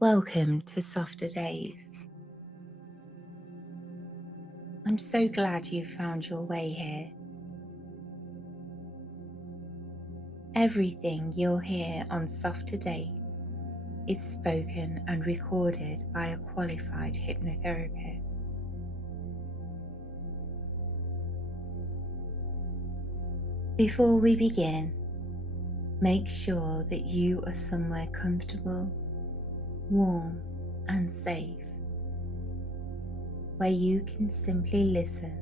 Welcome to Softer Days. I'm so glad you found your way here. Everything you'll hear on Softer Days is spoken and recorded by a qualified hypnotherapist. Before we begin, make sure that you are somewhere comfortable, warm, and safe, where you can simply listen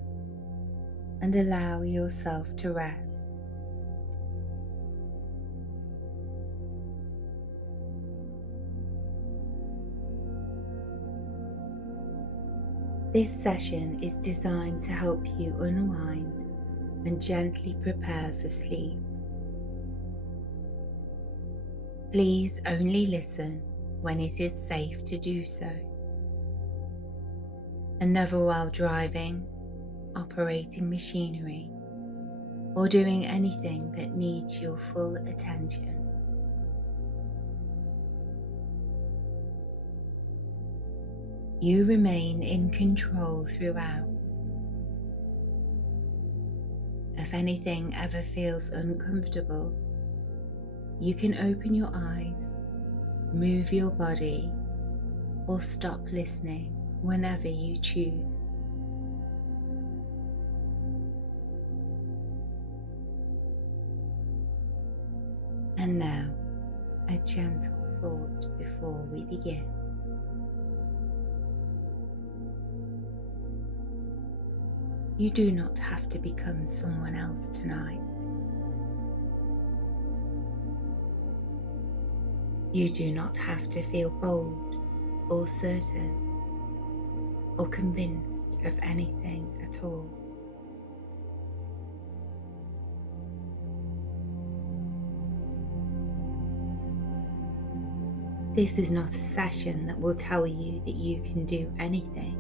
and allow yourself to rest. This session is designed to help you unwind and gently prepare for sleep. Please only listen when it is safe to do so, and never while driving, operating machinery, or doing anything that needs your full attention. You remain in control throughout. If anything ever feels uncomfortable, you can open your eyes, move your body, or stop listening whenever you choose. And now, a gentle thought before we begin. You do not have to become someone else tonight. You do not have to feel bold or certain or convinced of anything at all. This is not a session that will tell you that you can do anything.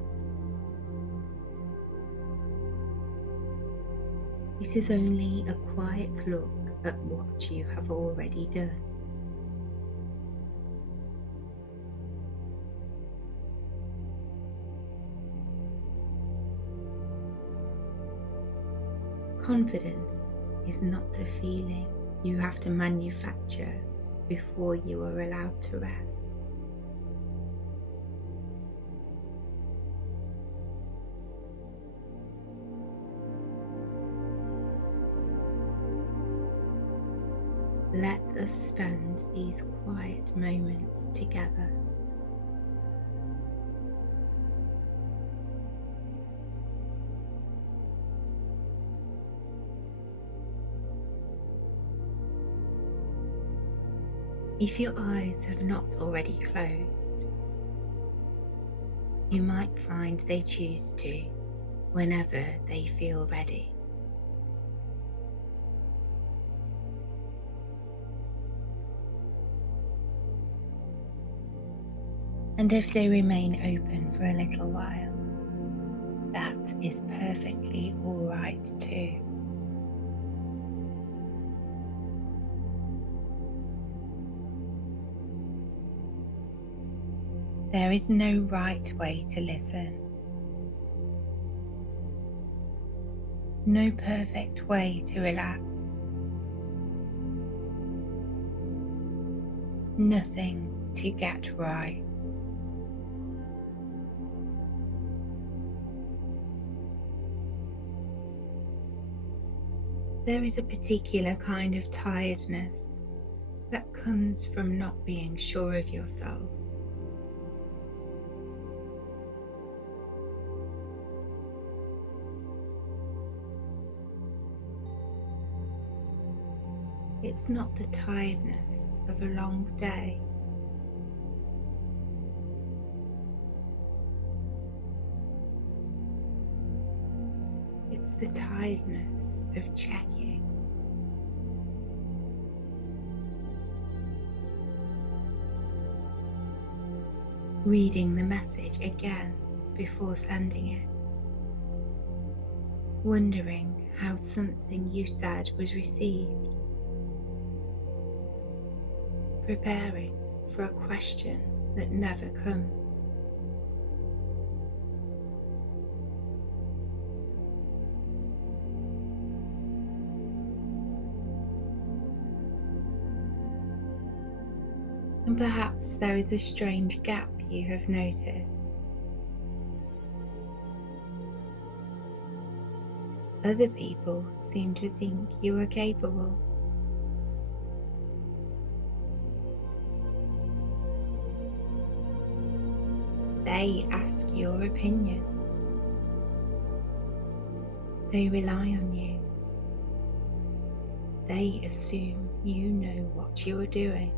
It is only a quiet look at what you have already done. Confidence is not a feeling you have to manufacture before you are allowed to rest. Let us spend these quiet moments together. If your eyes have not already closed, you might find they choose to whenever they feel ready. And if they remain open for a little while, that is perfectly all right too. There is no right way to listen, no perfect way to relax, nothing to get right. There is a particular kind of tiredness that comes from not being sure of yourself. It's not the tiredness of a long day. It's the tiredness of checking. Reading the message again before sending it. Wondering how something you said was received. Preparing for a question that never comes. And perhaps there is a strange gap you have noticed. Other people seem to think you are capable. They ask your opinion. They rely on you. They assume you know what you are doing.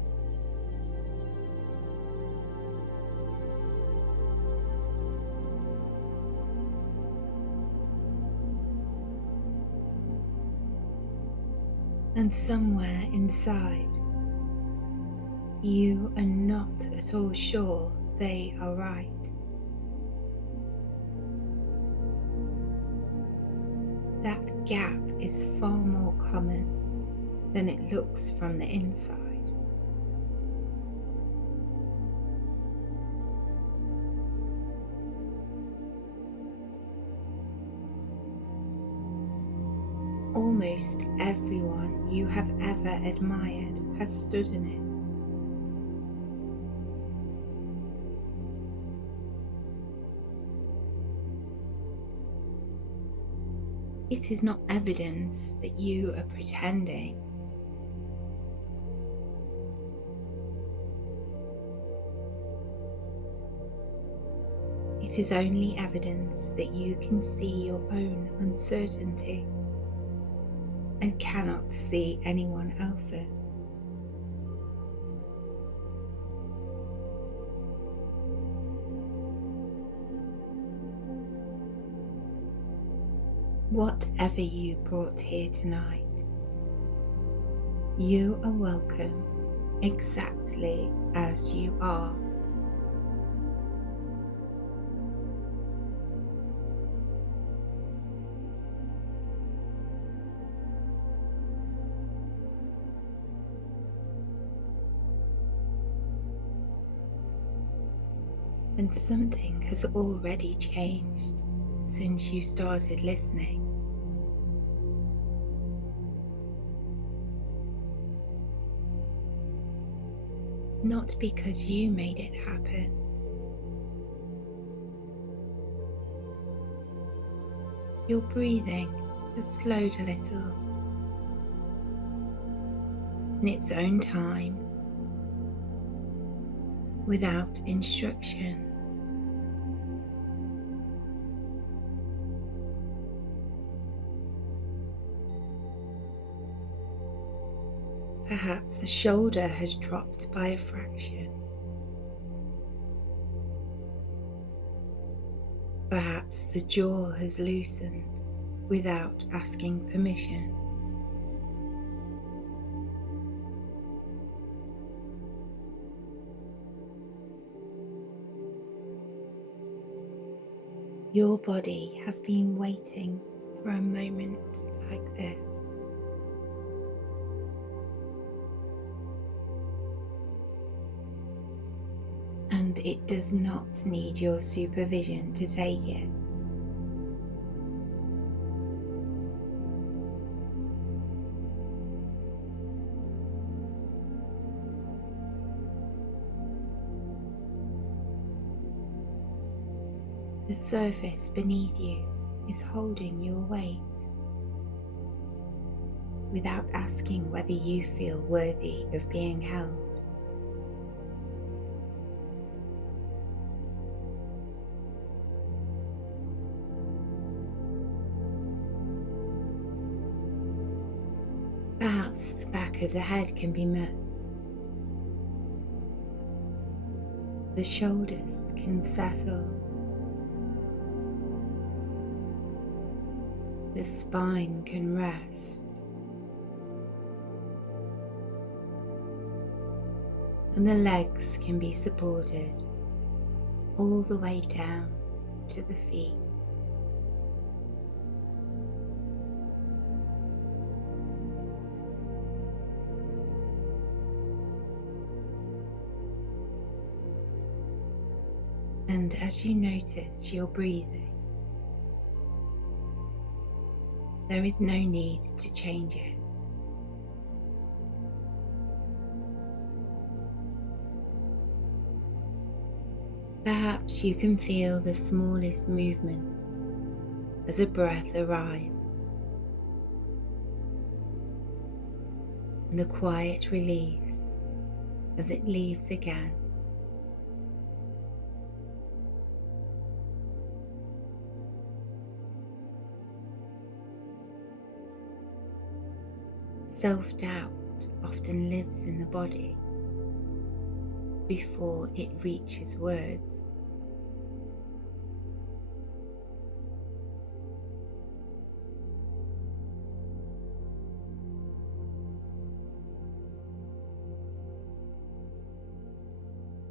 And somewhere inside, you are not at all sure they are right. That gap is far more common than it looks from the inside. Almost everyone you have ever admired has stood in it. It is not evidence that you are pretending. It is only evidence that you can see your own uncertainty and cannot see anyone else's. Whatever you brought here tonight, you are welcome exactly as you are. And something has already changed since you started listening. Not because you made it happen. Your breathing has slowed a little in its own time, without instruction. Perhaps the shoulder has dropped by a fraction. Perhaps the jaw has loosened without asking permission. Your body has been waiting for a moment like this. And it does not need your supervision to take it. The surface beneath you is holding your weight without asking whether you feel worthy of being held. Perhaps the back of the head can be met. The shoulders can settle. The spine can rest. And the legs can be supported all the way down to the feet. And as you notice your breathing, there is no need to change it. Perhaps you can feel the smallest movement as a breath arrives, and the quiet release as it leaves again. Self-doubt often lives in the body before it reaches words.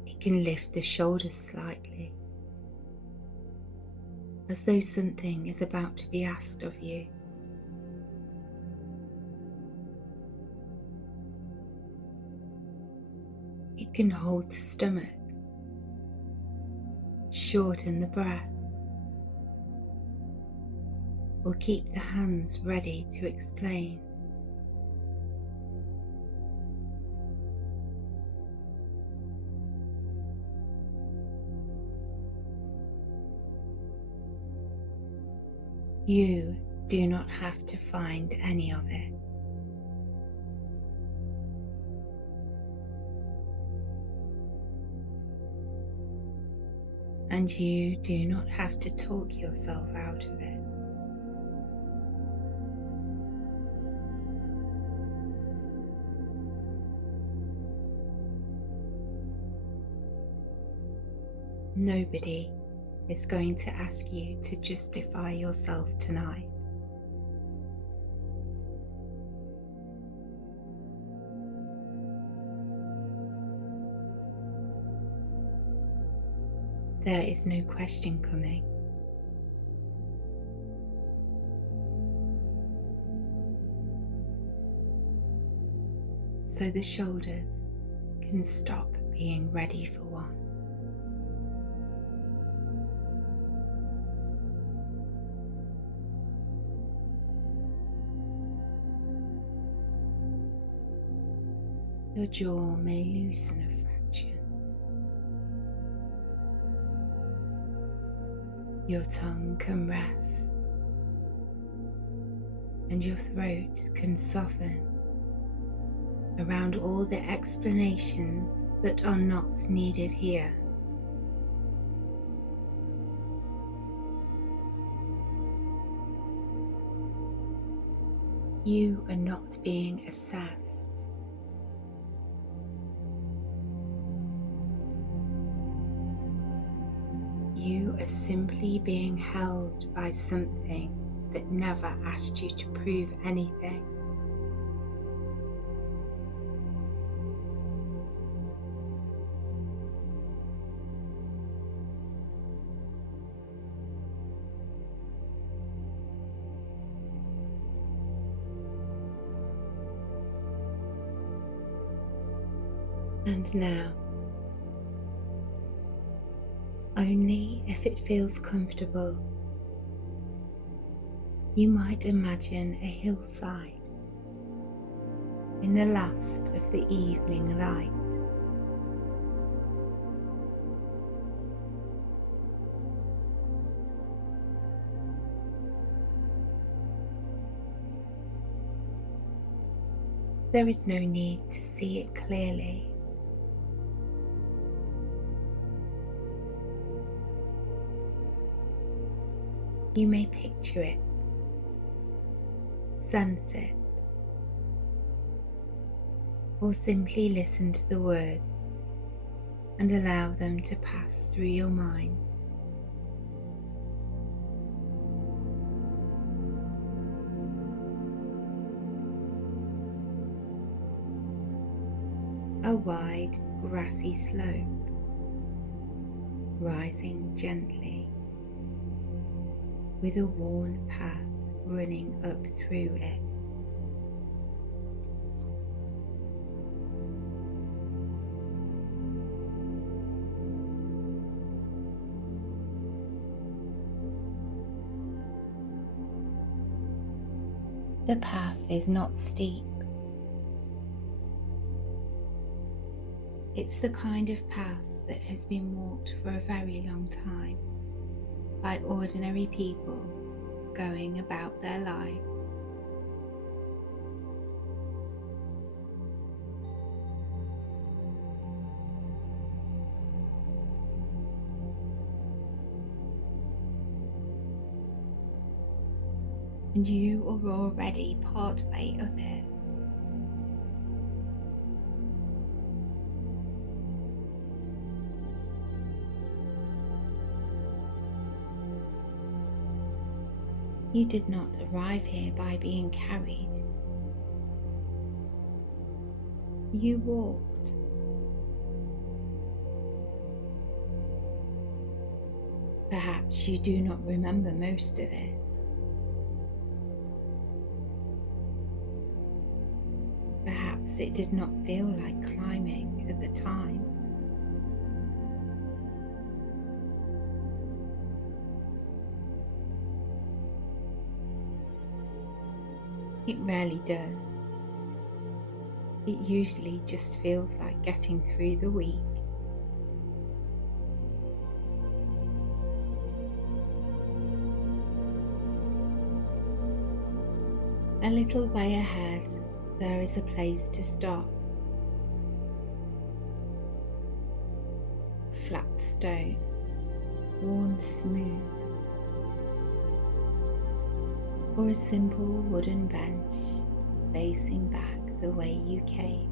It can lift the shoulders slightly, as though something is about to be asked of you. It can hold the stomach, shorten the breath, or keep the hands ready to explain. You do not have to find any of it. And you do not have to talk yourself out of it. Nobody is going to ask you to justify yourself tonight. There is no question coming. So the shoulders can stop being ready for one. Your jaw may loosen a fraction. Your tongue can rest, and your throat can soften around all the explanations that are not needed here. You are not being assessed. You are simply being held by something that never asked you to prove anything. And now, only if it feels comfortable, you might imagine a hillside in the last of the evening light. There is no need to see it clearly. You may picture it, sense it, or simply listen to the words and allow them to pass through your mind. A wide, grassy slope, rising gently, with a worn path running up through it. The path is not steep. It's the kind of path that has been walked for a very long time by ordinary people going about their lives. And you are already partway of it. You did not arrive here by being carried. You walked. Perhaps you do not remember most of it. Perhaps it did not feel like climbing at the time. It rarely does. It usually just feels like getting through the week. A little way ahead, there is a place to stop. A flat stone, worn smooth, or a simple wooden bench facing back the way you came.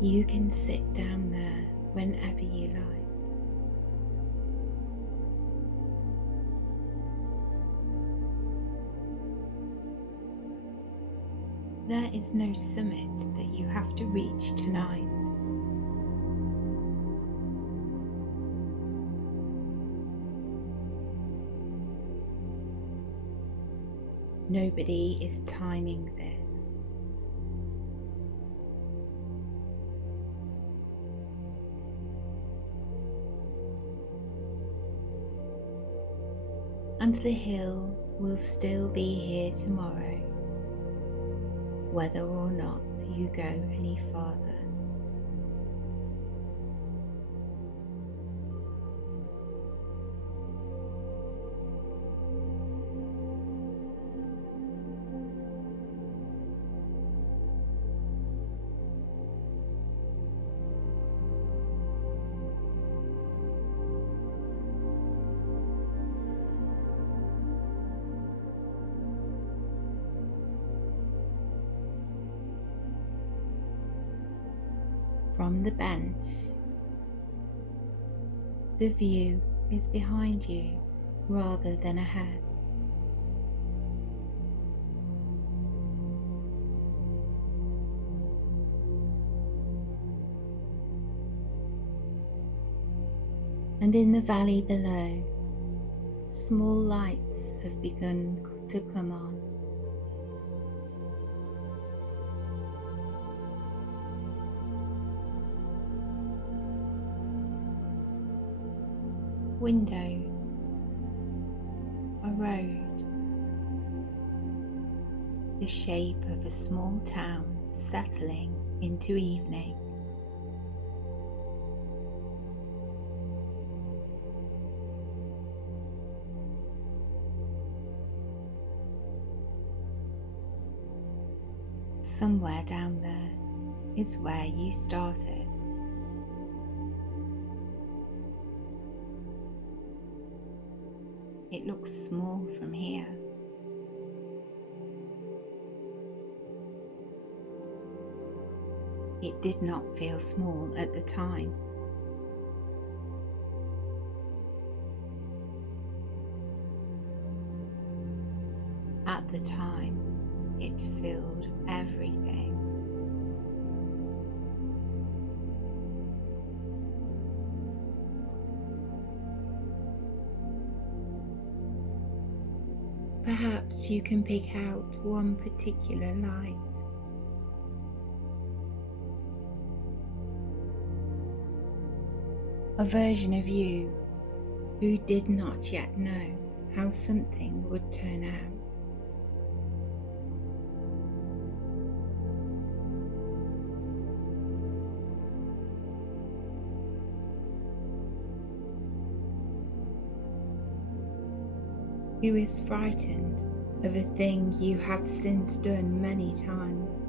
You can sit down there whenever you like. There is no summit that you have to reach tonight. Nobody is timing this. And the hill will still be here tomorrow, whether or not you go any farther. From the bench, the view is behind you rather than ahead. And in the valley below, small lights have begun to come on. Windows, a road, the shape of a small town settling into evening. Somewhere down there is where you started. It looks small from here. It did not feel small at the time. At the time, it filled everything. Perhaps you can pick out one particular light. A version of you who did not yet know how something would turn out. Who is frightened of a thing you have since done many times.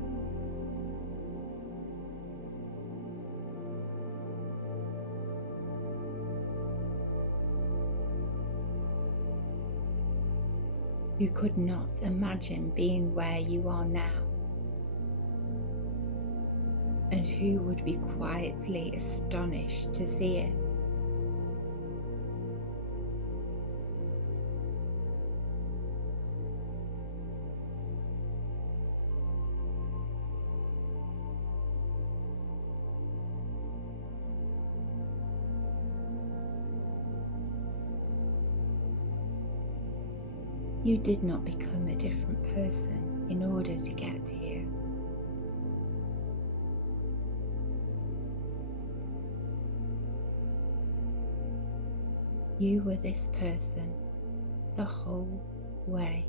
Who could not imagine being where you are now, and who would be quietly astonished to see it. You did not become a different person in order to get here. You were this person the whole way.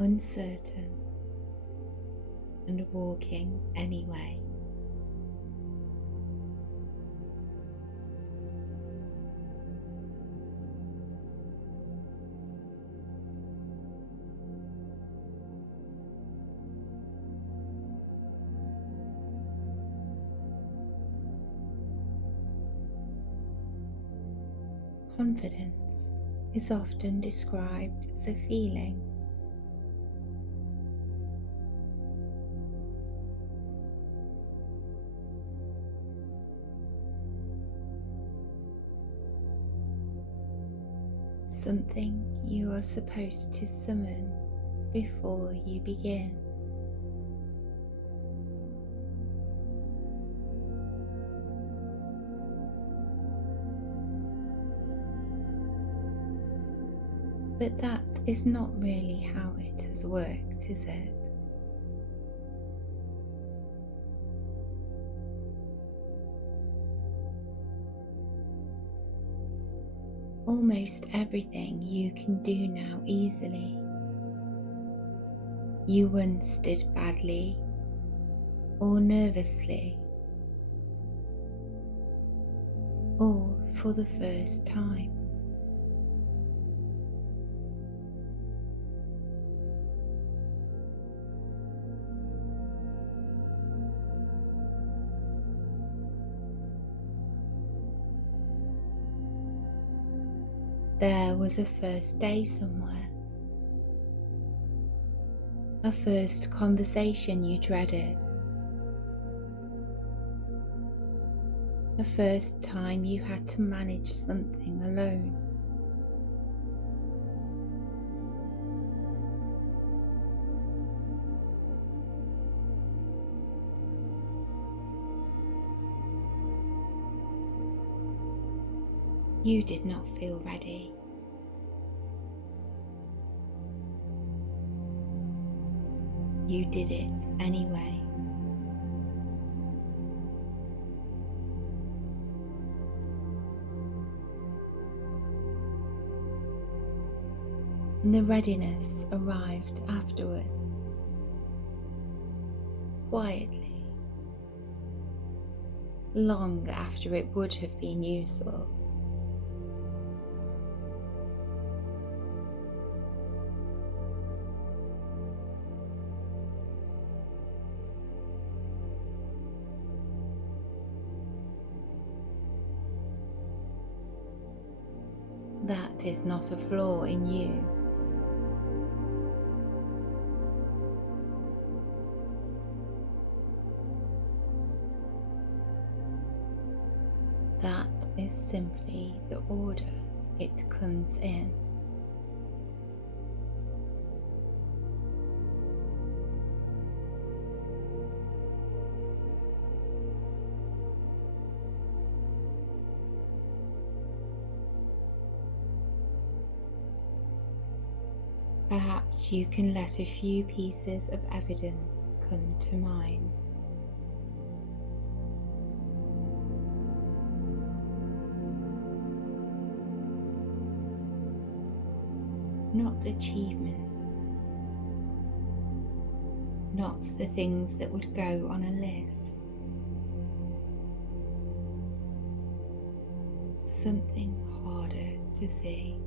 Uncertain and walking anyway. Confidence is often described as a feeling. Something you are supposed to summon before you begin. But that is not really how it has worked, is it? Almost everything you can do now easily, you once did badly or nervously or for the first time. There was a first day somewhere, a first conversation you dreaded, a first time you had to manage something alone. You did not feel ready. You did it anyway. And the readiness arrived afterwards, quietly, long after it would have been useful. That is not a flaw in you. That is simply the order it comes in. Perhaps you can let a few pieces of evidence come to mind. Not achievements, not the things that would go on a list. Something harder to see.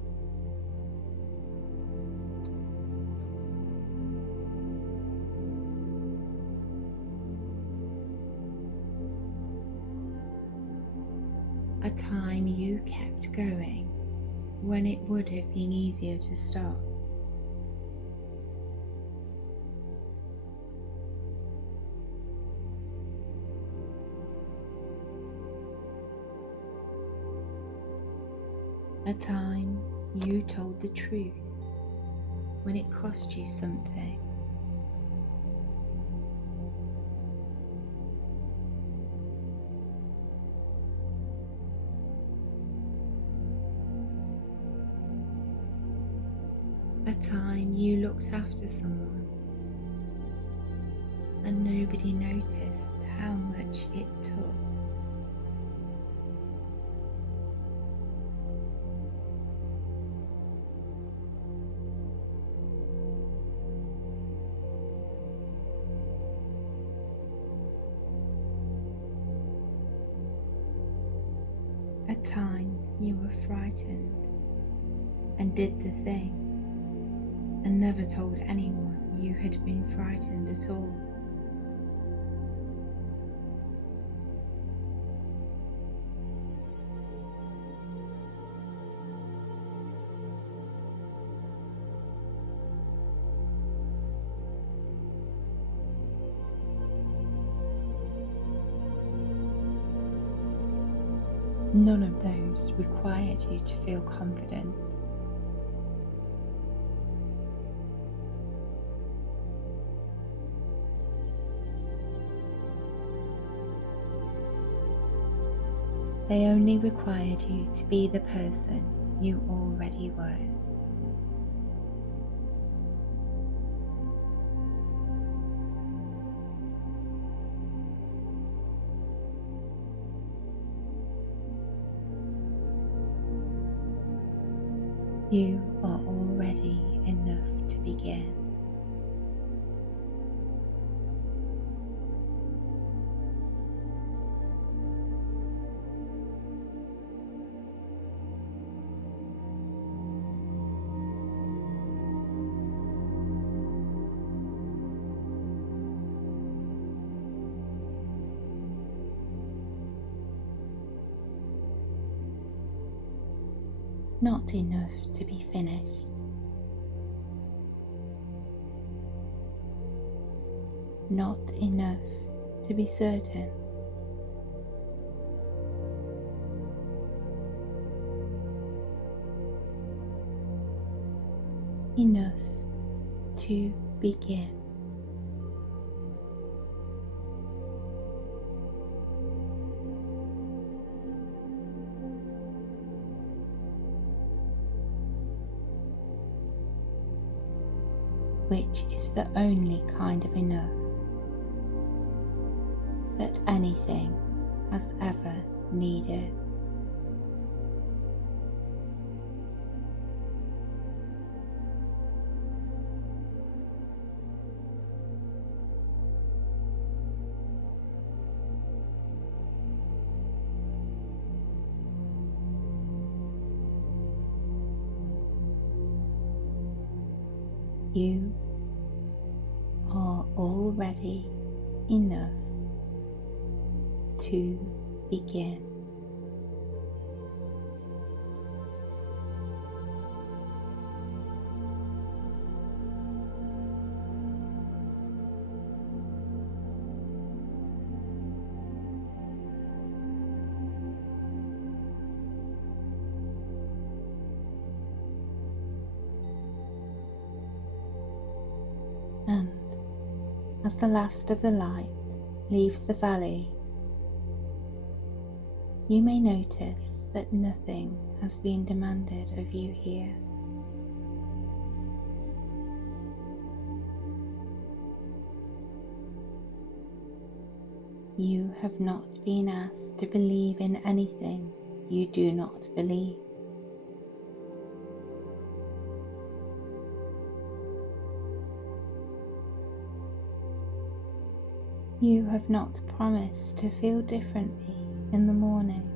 A time you kept going when it would have been easier to stop. A time you told the truth when it cost you something. A time you looked after someone and nobody noticed how much it took. A time you were frightened and did the thing and never told anyone you had been frightened at all. None of those required you to feel confident. They only required you to be the person you already were. You are already enough to begin. Not enough to be finished. Not enough to be certain. Enough to begin. Which is the only kind of enough that anything has ever needed. You are already enough to begin. And as the last of the light leaves the valley, you may notice that nothing has been demanded of you here. You have not been asked to believe in anything you do not believe. You have not promised to feel differently in the morning.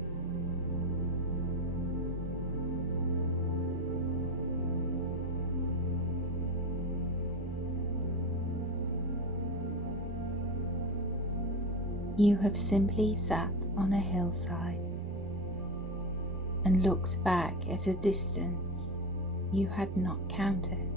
You have simply sat on a hillside and looked back at a distance you had not counted.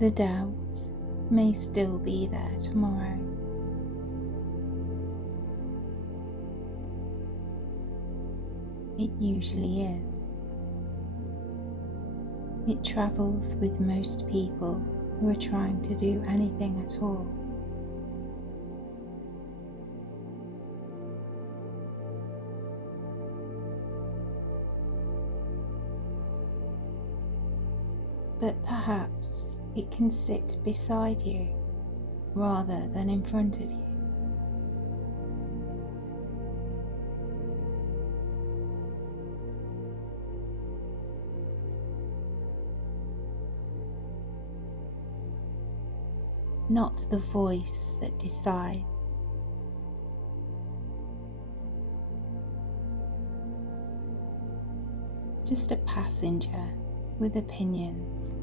The doubts may still be there tomorrow. It usually is. It travels with most people who are trying to do anything at all. But perhaps it can sit beside you rather than in front of you. Not the voice that decides, just a passenger with opinions.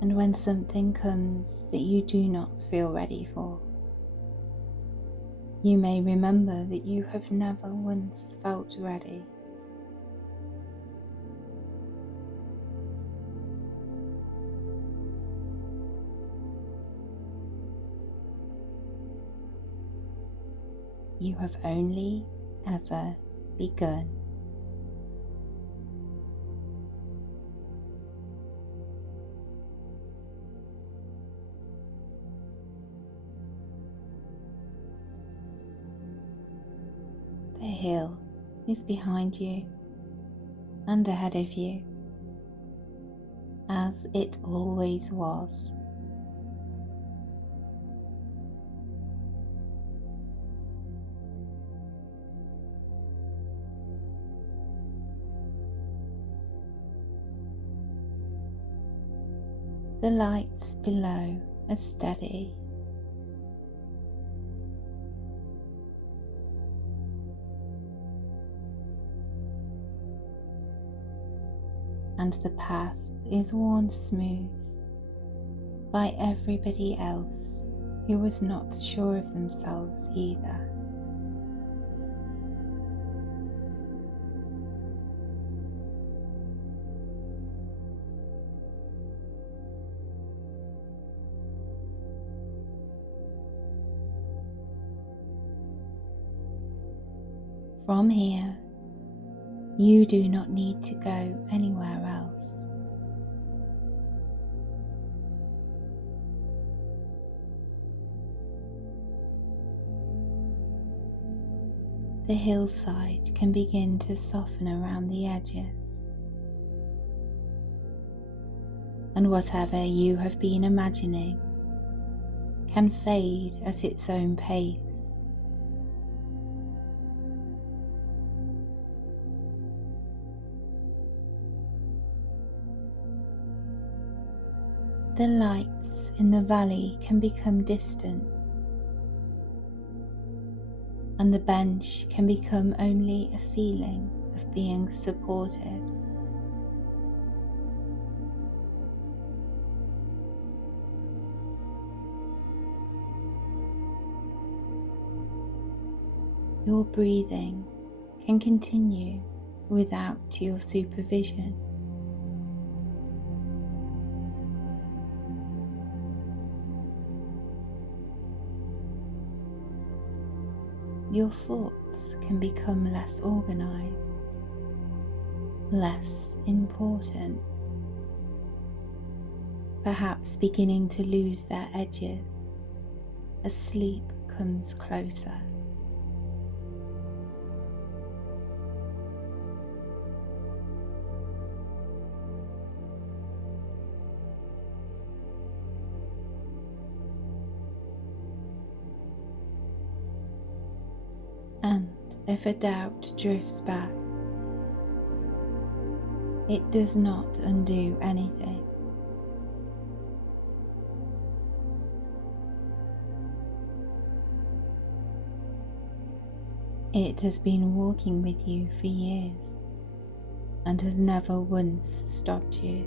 And when something comes that you do not feel ready for, you may remember that you have never once felt ready. You have only ever begun. The hill is behind you and ahead of you, as it always was. The lights below are steady. And the path is worn smooth by everybody else who was not sure of themselves either. From here, you do not need to go anywhere else. The hillside can begin to soften around the edges, and whatever you have been imagining can fade at its own pace. The lights in the valley can become distant, and the bench can become only a feeling of being supported. Your breathing can continue without your supervision. Your thoughts can become less organized, less important, perhaps beginning to lose their edges as sleep comes closer. And if a doubt drifts back, it does not undo anything. It has been walking with you for years and has never once stopped you.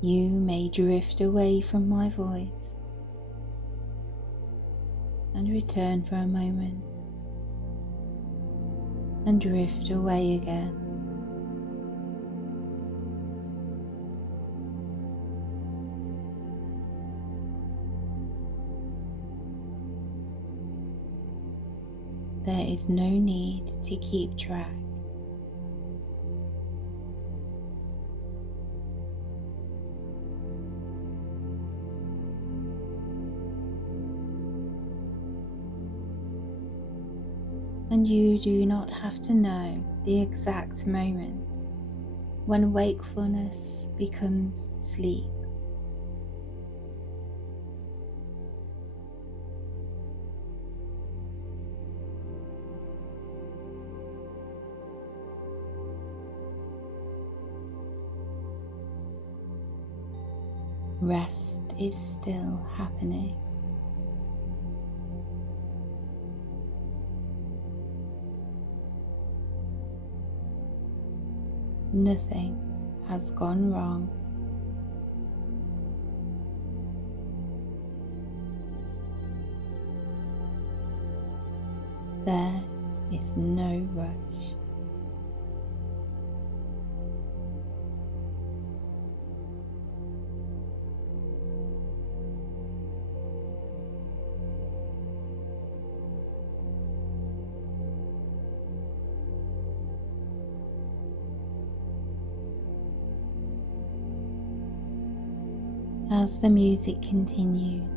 You may drift away from my voice and return for a moment and drift away again. There is no need to keep track. And you do not have to know the exact moment when wakefulness becomes sleep. Rest is still happening. Nothing has gone wrong. There is no rush. As the music continues,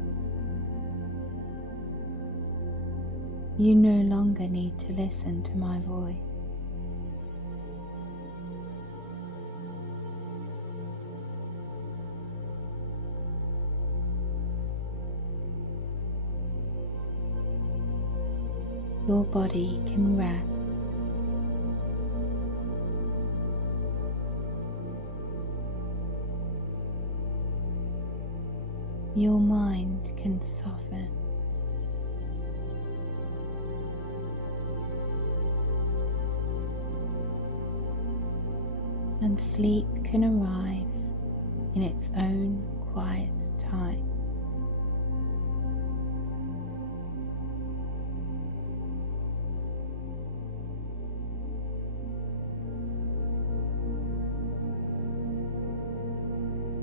you no longer need to listen to my voice. Your body can rest. Your mind can soften. And sleep can arrive in its own quiet time.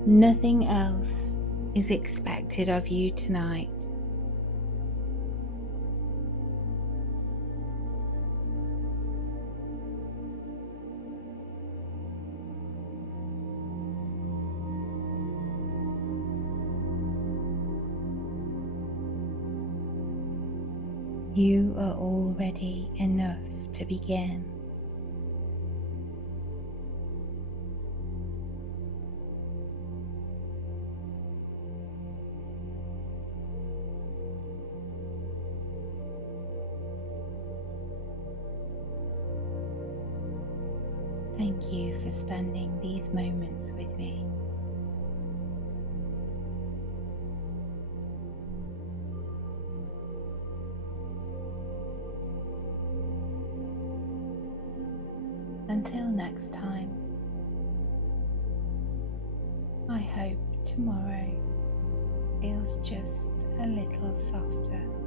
Nothing else is expected of you tonight. You are already enough to begin. Thank you for spending these moments with me. Until next time, I hope tomorrow feels just a little softer.